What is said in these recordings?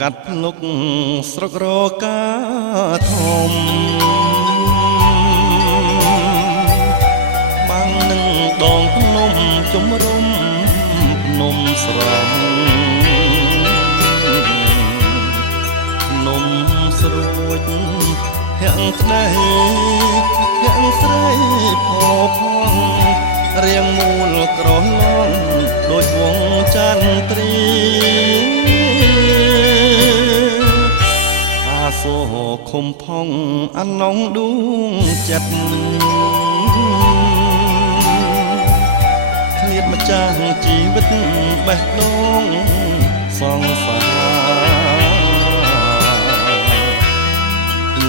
កាត់ភ្លុកស្រុករកាធំបាំងនឹងដងភ្នំជំរុំភ្នំស្រំភ្នំស្រួចហាំងស្នេហ៍ហាំងស្រីផផងរៀងមូលក្រឡងដូចវងចន្ទ្រីអាសូរខំផងអាណងដួងចិត្តឃ្លាតម្ចាស់ជីវិតបេះដូងសង្សារ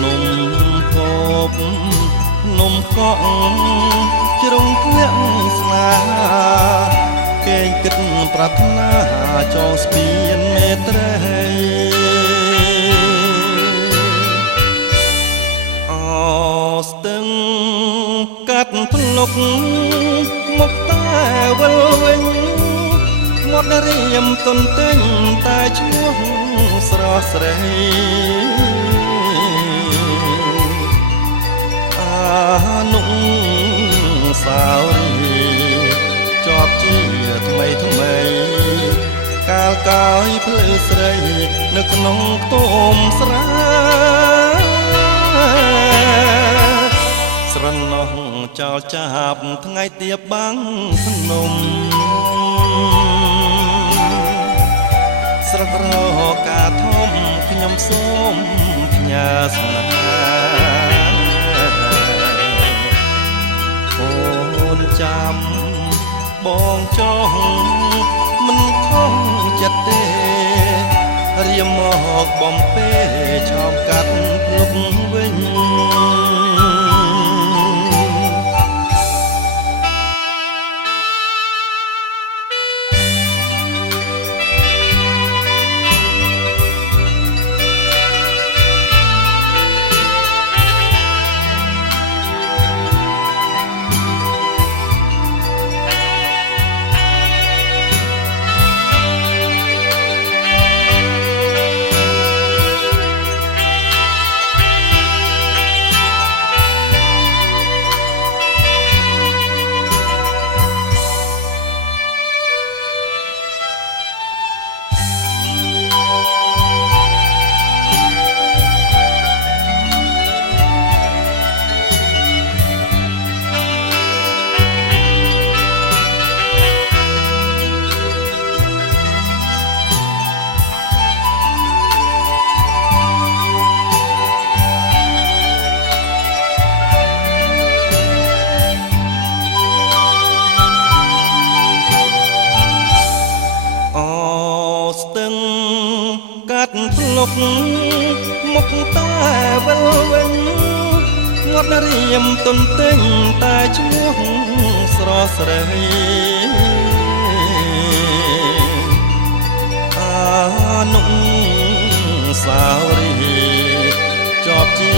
នំកបនំកក់ជ្រុងធ្លាក់ស្នាគេគិតប្រាថ្នាចងស្ពានមេត្រីអស្ទឹងកាត់ភ្លុកមកតែវិលវិញមាត់រៀមទុនទិញតែឈ្មោះស្រស់ស្រីនុសាវរីជាប់ជាថ្មីថ្មីកាលកាយភ្លឺស្រីនៅក្នុងខ្ទមស្រាស្រណោះចោលចាប់ថ្ងៃទៀបបាំងភ្នំស្រុករកាធំខ្ញុំសូមផ្ញើស្នេហាអូនចាំបងចង់មិនខំចិត្តទេរៀមមកបំពេឆោមកាត់ភ្លុកវិញកាត់ភ្លុកមកតែវិលវិញងាត់រៀមទុនទិញតែឈ្មោះស្រស់ស្រីអានុសាវរីជាប់ជា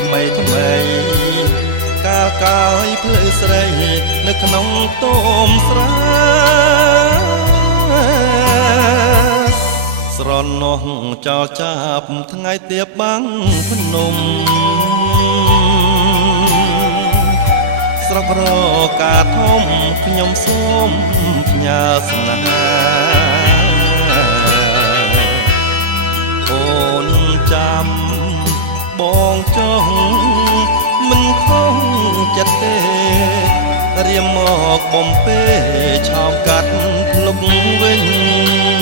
ថ្មីថ្មីកាលកាយភ្លឺស្រីនៅក្នុងខ្ទមស្រាស្រណោះចោលចាប់ថ្ងៃទៀបបាំងភ្នំស្រុករកាធំខ្ញុំសូមផ្ញើស្នេហាអូនចាំបងចង់មិនខំចិត្តទេរៀមមកបំពេឆោមកាត់ភ្លុកវិញ